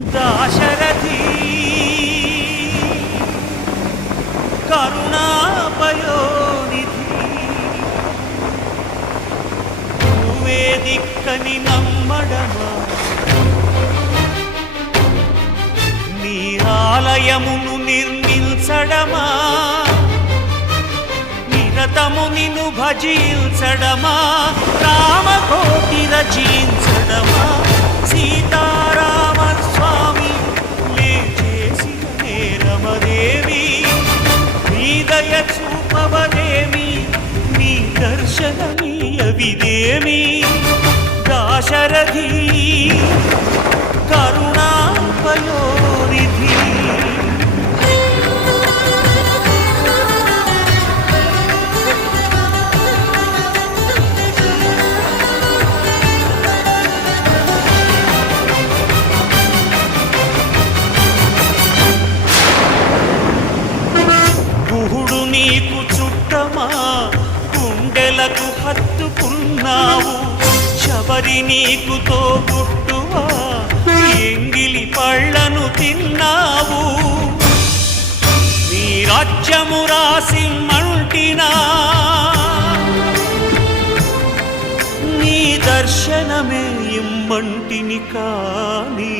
దాశరథి కరుణాపయోనిధి నువ్వే దిక్కని నమ్మడమా నీ ఆలయమును నిర్మించడమా నిరతము నిన్ను భజించడమా రామకోటి రచించడమా సీతారామస్వామి లే చేసిన నేరమదేవి నీ దయ చూపవదేమి నీ దర్శనమీయవిదేమి దాశరథి కరుణాపయోనిధి నీకు చుట్టమా గుండెలకు హత్తుకున్నావు శబరి నీకు తోబుట్టువా ఎంగిలి పళ్ళను తిన్నావు నీ రాజ్యము రాసి మంటినా నీ దర్శనమే ఇమ్మంటిని కానీ